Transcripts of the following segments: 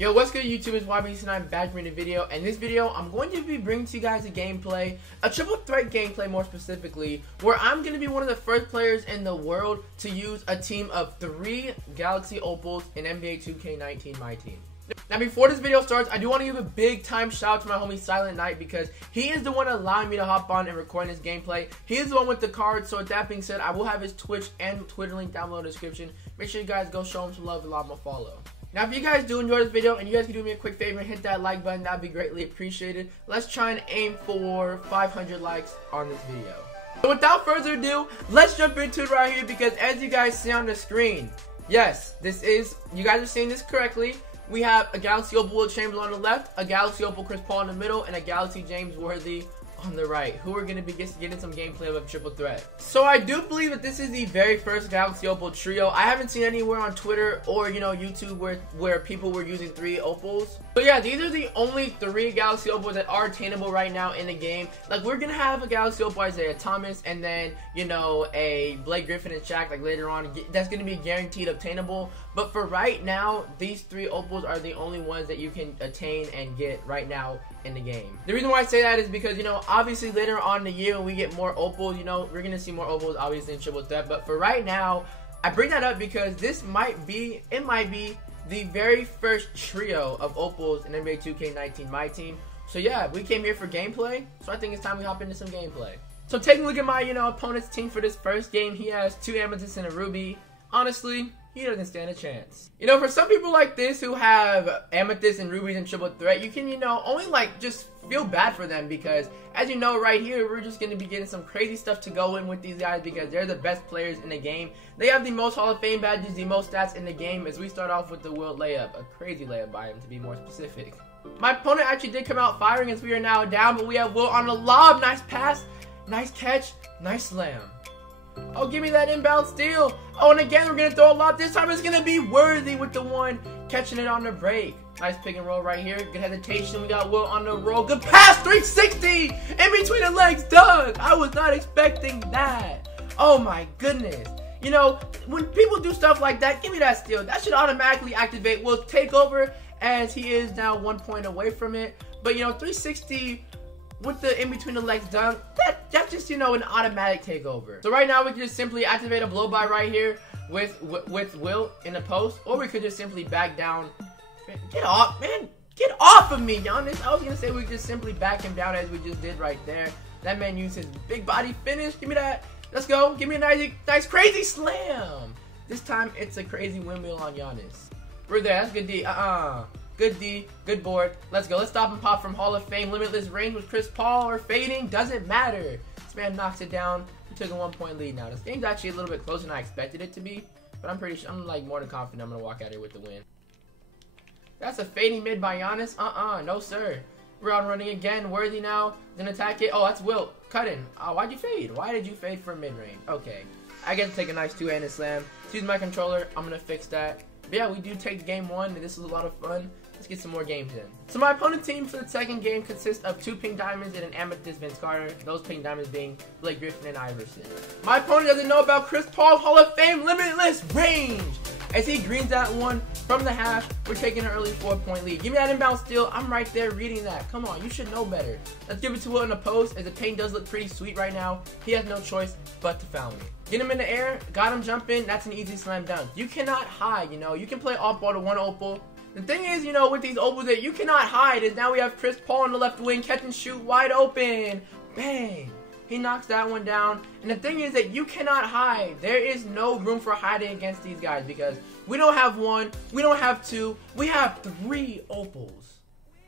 Yo, what's good YouTube? It's YBC and I'm back bringing a video. And this video, I'm going to be bringing to you guys a gameplay, a triple threat gameplay more specifically, where I'm going to be one of the first players in the world to use a team of 3 Galaxy Opals in NBA 2K19 Myteam. Now before this video starts, I do want to give a big time shout out to my homie Silent Knight because he is the one allowing me to hop on and record this gameplay. He is the one with the cards, so with that being said, I will have his Twitch and Twitter link down below in the description. Make sure you guys go show him some love and allow him a follow. Now, if you guys do enjoy this video and you guys can do me a quick favor and hit that like button, that'd be greatly appreciated. Let's try and aim for 500 likes on this video. So without further ado, let's jump into it right here because as you guys see on the screen, yes, this is, you guys are seeing this correctly. We have a Galaxy Opal Will Chamberlain on the left, a Galaxy Opal Chris Paul in the middle, and a Galaxy James Worthy on the right, who are going to be getting some gameplay of a triple threat. So I do believe that this is the very first Galaxy Opal trio. I haven't seen anywhere on Twitter or, you know, YouTube where people were using 3 Opals. So yeah, these are the only 3 Galaxy Opals that are attainable right now in the game. Like, we're going to have a Galaxy Opal Isaiah Thomas and then, you know, a Blake Griffin and Shaq, like later on. That's going to be guaranteed obtainable. But for right now, these 3 Opals are the only ones that you can attain and get right now in the game. The reason why I say that is because, you know, obviously later on in the year when we get more Opals, you know, we're going to see more Opals obviously in triple threat. But for right now, I bring that up because this might be the very first trio of Opals in NBA 2K19 Myteam. So yeah, we came here for gameplay, so I think it's time we hop into some gameplay. So taking a look at my, you know, opponent's team for this first game, he has 2 Amethysts and a Ruby. Honestly, he doesn't stand a chance. You know, for some people like this who have Amethysts and Rubies in triple threat, you can, you know, only like just feel bad for them because, as you know, right here, we're just going to be getting some crazy stuff to go in with these guys because they're the best players in the game. They have the most Hall of Fame badges, the most stats in the game, as we start off with the Wilt layup, a crazy layup by him to be more specific. My opponent actually did come out firing as we are now down, but we have Wilt on the lob. Nice pass, nice catch, nice slam. Oh, give me that inbound steal. Oh, and again, we're going to throw a lot. This time it's going to be Worthy with the one, catching it on the break. Nice pick and roll right here. Good hesitation. We got Wilt on the roll. Good pass, 360 in between the legs. Dunk. I was not expecting that. Oh, my goodness. You know, when people do stuff like that, give me that steal. That should automatically activate Wilt's takeover as he is now 1 point away from it. But, you know, 360 with the in between the legs dunk, that's just, you know, an automatic takeover. So right now we can just simply activate a blow by right here with Wilt in the post, or we could just simply back down. Get off, man! Get off of me, Giannis! I was gonna say we could just simply back him down as we just did right there. That man used his big body finish. Give me that. Let's go. Give me a nice crazy slam. This time it's a crazy windmill on Giannis. We're there. That's good D. Good D, good board. Let's go. Let's stop and pop from Hall of Fame. Limitless range with Chris Paul or fading. Doesn't matter. This man knocks it down. We took a 1 point lead now. This game's actually a little bit closer than I expected it to be. But I'm pretty sure, I'm like more than confident I'm going to walk out here with the win. That's a fading mid by Giannis. No sir. We're on running again. Worthy now. Then attack it. Oh, that's Wilt. Cutting. Oh, why'd you fade? Why did you fade for mid-range? Okay. I get to take a nice 2-handed slam. Use my controller. I'm going to fix that. But yeah, we do take game 1, and this was a lot of fun. Let's get some more games in. So my opponent team for the second game consists of 2 pink diamonds and an amethyst Vince Carter. Those pink diamonds being Blake Griffin and Iverson. My opponent doesn't know about Chris Paul's Hall of Fame limitless range. As he greens that one from the half, we're taking an early 4 point lead. Give me that inbound steal. I'm right there reading that. Come on, you should know better. Let's give it to Wilt in the post as the paint does look pretty sweet right now. He has no choice but to foul me. Get him in the air, got him jumping. That's an easy slam dunk. You cannot hide, you know. You can play off ball to 1 Opal. The thing is, you know, with these Opals that you cannot hide is now we have Chris Paul on the left wing, catch and shoot, wide open. Bang. He knocks that one down. And the thing is that you cannot hide. There is no room for hiding against these guys because we don't have 1, we don't have 2, we have 3 Opals.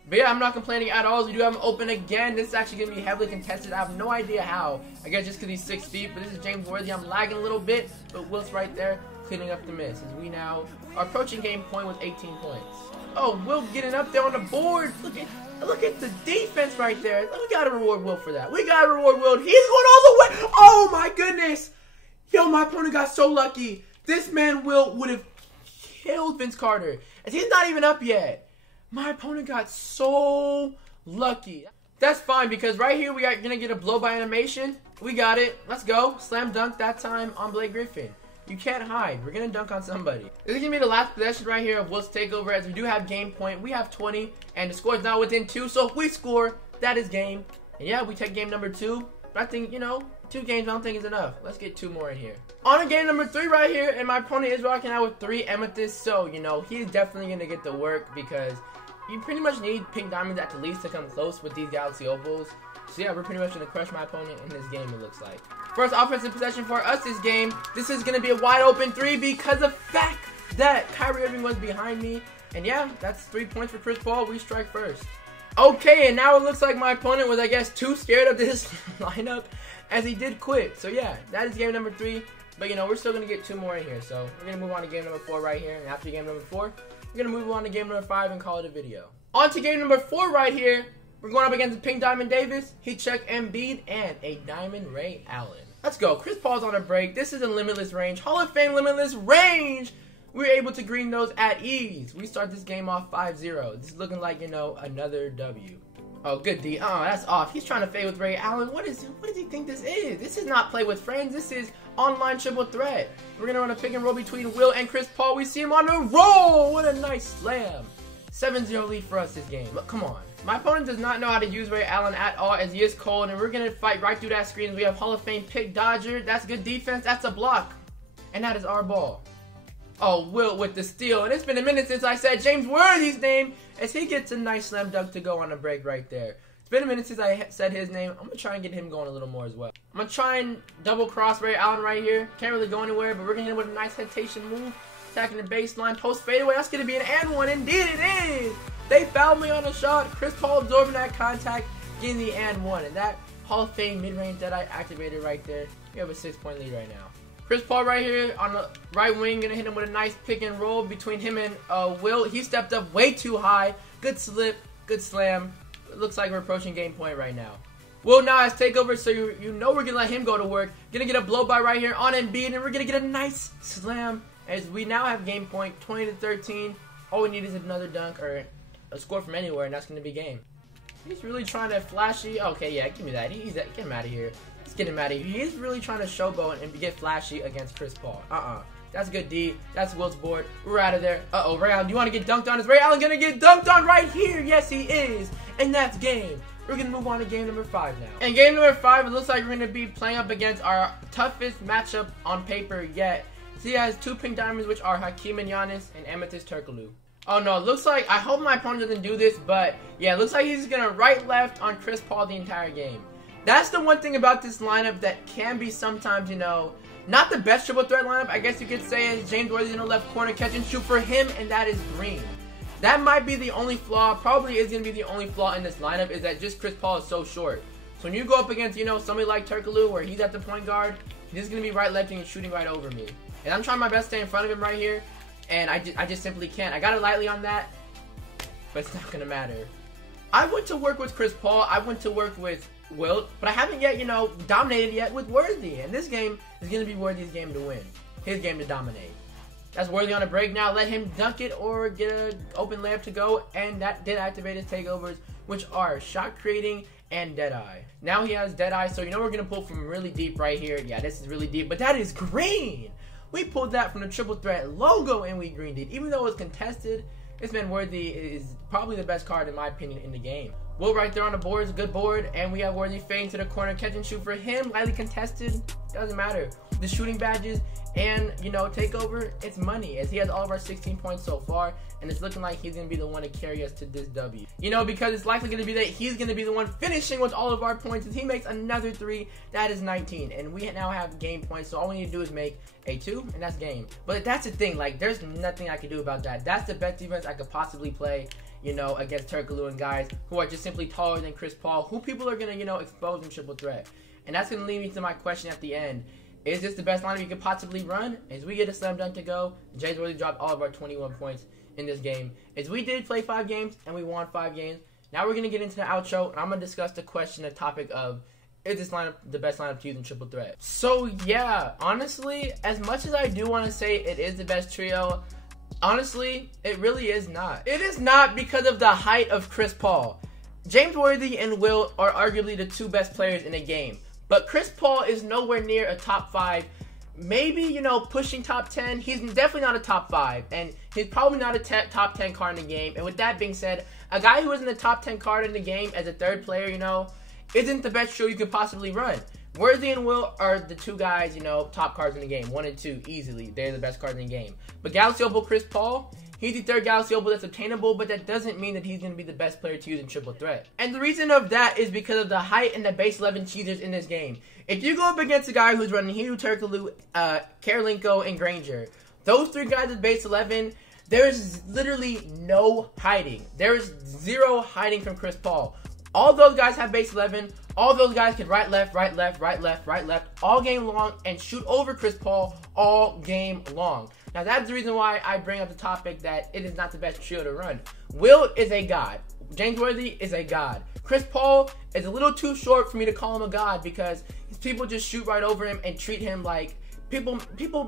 But yeah, I'm not complaining at all. We do have him open again. This is actually going to be heavily contested. I have no idea how. I guess just because he's 6 feet. But this is James Worthy. I'm lagging a little bit. But Wilt's right there cleaning up the miss. As we now are approaching game point with 18 points. Oh, Wilt getting up there on the board. Look at the defense right there. We got to reward Wilt for that. We got to reward Wilt. He's going all the way. Oh, my goodness. Yo, my opponent got so lucky. This man, Wilt, would have killed Vince Carter. As he's not even up yet. My opponent got so lucky. That's fine because right here we are going to get a blow by animation. We got it. Let's go. Slam dunk that time on Blake Griffin. You can't hide. We're going to dunk on somebody. This is going to be the last possession right here of Wilt's takeover, as we do have game point. We have 20, and the score is now within 2. So if we score, that is game. And yeah, we take game number 2. But I think, you know, 2 games I don't think is enough. Let's get 2 more in here. On to game number 3 right here, and my opponent is rocking out with 3 amethysts. So, you know, he's definitely going to get the work because you pretty much need pink diamonds at the least to come close with these galaxy opals. So yeah, we're pretty much going to crush my opponent in this game, it looks like. First offensive possession for us this game. This is going to be a wide open 3 because of the fact that Kyrie Irving was behind me. And yeah, that's 3 points for Chris Paul. We strike first. Okay, and now it looks like my opponent was, I guess, too scared of this lineup as he did quit. So yeah, that is game number 3. But you know, we're still going to get 2 more in here. So we're going to move on to game number 4 right here. And after game number 4, we're going to move on to game number 5 and call it a video. On to game number 4 right here. We're going up against Pink Diamond Davis, Heat Check Embiid, and a Diamond Ray Allen. Let's go. Chris Paul's on a break. This is a limitless range. Hall of Fame limitless range. We're able to green those at ease. We start this game off 5-0. This is looking like, you know, another W. Oh, good D. Oh, that's off. He's trying to fade with Ray Allen. What does he think this is? This is not play with friends. This is online triple threat. We're going to run a pick and roll between Will and Chris Paul. We see him on the roll. What a nice slam. 7-0 lead for us this game. But come on. My opponent does not know how to use Ray Allen at all as he is cold, and we're going to fight right through that screen. We have Hall of Fame pick Dodger. That's good defense. That's a block. And that is our ball. Oh, Will with the steal. And it's been a minute since I said James Worthy's name as he gets a nice slam dunk to go on a break right there. It's been a minute since I said his name. I'm going to try and get him going a little more as well. I'm going to try and double cross Ray Allen right here. Can't really go anywhere, but we're going to hit him with a nice hesitation move. Attacking the baseline, post fadeaway. That's going to be an and one. Indeed it is. They fouled me on a shot. Chris Paul absorbing that contact, getting the and one. And that Hall of Fame mid-range that I activated right there. We have a 6-point lead right now. Chris Paul right here on the right wing, going to hit him with a nice pick and roll between him and Will. He stepped up way too high. Good slip, good slam. It looks like we're approaching game point right now. Will now has takeover, so you know we're going to let him go to work. Going to get a blow by right here on Embiid, and we're going to get a nice slam as we now have game point 20-13. All we need is another dunk or a score from anywhere, and that's going to be game. He's really trying to flashy. Okay, yeah, give me that. Get him out of here. Let's get him out of here. He's really trying to showboat and get flashy against Chris Paul. That's good D. That's Wilt's board. We're out of there. Ray Allen, do you want to get dunked on? Is Ray Allen going to get dunked on right here? Yes, he is. And that's game. We're going to move on to game number 5 now. In game number 5, it looks like we're going to be playing up against our toughest matchup on paper yet. So he has 2 pink diamonds, which are Hakeem and Giannis and Amethyst Turkoglu. Oh no, it looks like, I hope my opponent doesn't do this, but yeah, it looks like he's going to right-left on Chris Paul the entire game. That's the one thing about this lineup that can be sometimes, you know, not the best triple threat lineup, I guess you could say, is James Worthy in the left corner, catch and shoot for him, and that is green. That might be the only flaw, probably is going to be the only flaw in this lineup, is that just Chris Paul is so short. So when you go up against, you know, somebody like Turkoglu, where he's at the point guard, he's going to be right-lefting and shooting right over me. And I'm trying my best to stay in front of him right here, and I just simply can't. I got it lightly on that, but it's not going to matter. I went to work with Chris Paul, I went to work with Wilt, but I haven't yet, you know, dominated yet with Worthy. And this game is going to be Worthy's game to win. His game to dominate. That's Worthy on a break now. Let him dunk it or get an open layup to go. And that did activate his takeovers, which are shot creating and Deadeye. Now he has Deadeye, so you know we're going to pull from really deep right here. Yeah, this is really deep, but that is green. We pulled that from the triple threat logo and we greened it. Even though it was contested, this man Worthy is probably the best card in my opinion in the game. Will right there on the board is a good board, and we have Worthy fading to the corner, catch and shoot for him, lightly contested, doesn't matter. The shooting badges and, you know, takeover, it's money, as he has all of our 16 points so far, and it's looking like he's going to be the one to carry us to this W. You know, because it's likely going to be that he's going to be the one finishing with all of our points, and he makes another 3, that is 19, and we now have game points, so all we need to do is make a 2, and that's game. But that's the thing, like, there's nothing I can do about that. That's the best defense I could possibly play, you know, against Turkoglu and guys who are just simply taller than Chris Paul, who people are going to, you know, expose in triple threat. And that's going to lead me to my question at the end. Is this the best lineup you could possibly run? As we get a slam dunk to go, James Worthy dropped all of our 21 points in this game. As we did play 5 games, and we won 5 games. Now we're going to get into the outro, and I'm going to discuss the question, the topic of, is this lineup the best lineup to use in triple threat? So, yeah, honestly, as much as I do want to say it is the best trio, honestly, it really is not. It is not because of the height of Chris Paul. James Worthy and Will are arguably the 2 best players in the game. But Chris Paul is nowhere near a top 5 maybe, you know, pushing top 10. He's definitely not a top 5, and he's probably not a top 10 card in the game. And with that being said, a guy who isn't a top 10 card in the game as a third player, you know, isn't the best trio you could possibly run. Worthy and Will are the two guys, you know, top cards in the game. 1 and 2, easily. They're the best cards in the game. But Galaxy Opal Chris Paul, he's the third Galaxy Opal that's obtainable, but that doesn't mean that he's going to be the best player to use in triple threat. And the reason of that is because of the height and the base 11 cheaters in this game. If you go up against a guy who's running Hiru, Turkaloo, Karolinko, and Granger, those 3 guys with base 11, there's literally no hiding. There's 0 hiding from Chris Paul. All those guys have base 11. All those guys can right, left, right, left, right, left, right, left, all game long, and shoot over Chris Paul all game long. Now, that's the reason why I bring up the topic that it is not the best trio to run. Will is a god. James Worthy is a god. Chris Paul is a little too short for me to call him a god because people just shoot right over him and treat him like people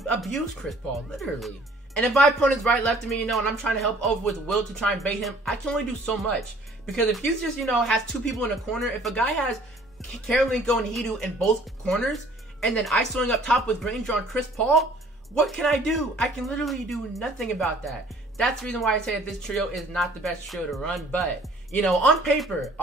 abuse Chris Paul, literally. And if my opponent's right, left of me, you know, and I'm trying to help over with Will to try and bait him, I can only do so much. Because if he's just, you know, has 2 people in a corner, if a guy has Karolinko and Hiru in both corners, and then I swing up top with Granger on Chris Paul, what can I do? I can literally do nothing about that. That's the reason why I say that this trio is not the best trio to run. But, you know, on paper,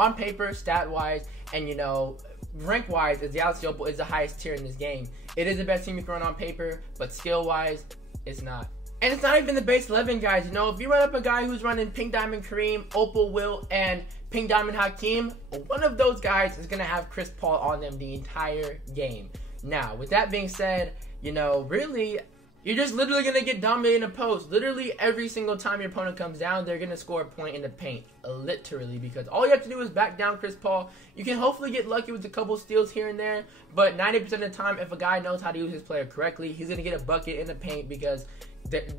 stat-wise, and, you know, rank-wise, the Galaxy Opal is the highest tier in this game. It is the best team you can run on paper, but skill-wise, it's not. And it's not even the base 11 guys, you know, if you run up a guy who's running Pink Diamond Kareem, Opal Will, and Pink Diamond Hakeem, one of those guys is going to have Chris Paul on them the entire game. Now, with that being said, you know, really, you're just literally going to get dominated in a post. Literally every single time your opponent comes down, they're going to score a point in the paint. Literally, because all you have to do is back down Chris Paul. You can hopefully get lucky with a couple steals here and there, but 90% of the time, if a guy knows how to use his player correctly, he's going to get a bucket in the paint because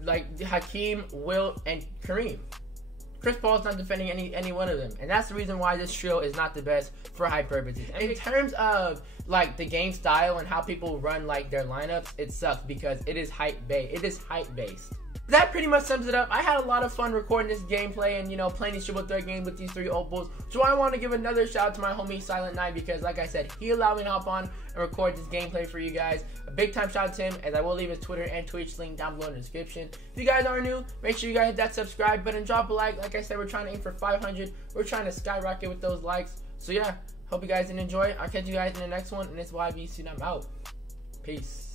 like Hakeem, Will, and Kareem. Chris Paul's not defending any one of them. And that's the reason why this trio is not the best for high purposes. And in terms of like the game style and how people run like their lineups, it sucks because it is hype based. That pretty much sums it up. I had a lot of fun recording this gameplay and, you know, playing these triple threat games with these 3 Opals. So I want to give another shout out to my homie Silent Night because, like I said, he allowed me to hop on and record this gameplay for you guys. A big time shout out to him, as I will leave his Twitter and Twitch link down below in the description. If you guys are new, make sure you guys hit that subscribe button, drop a like. Like I said, we're trying to aim for 500. We're trying to skyrocket with those likes. So yeah, hope you guys did enjoy. I'll catch you guys in the next one. And it's YBC and I'm out. Peace.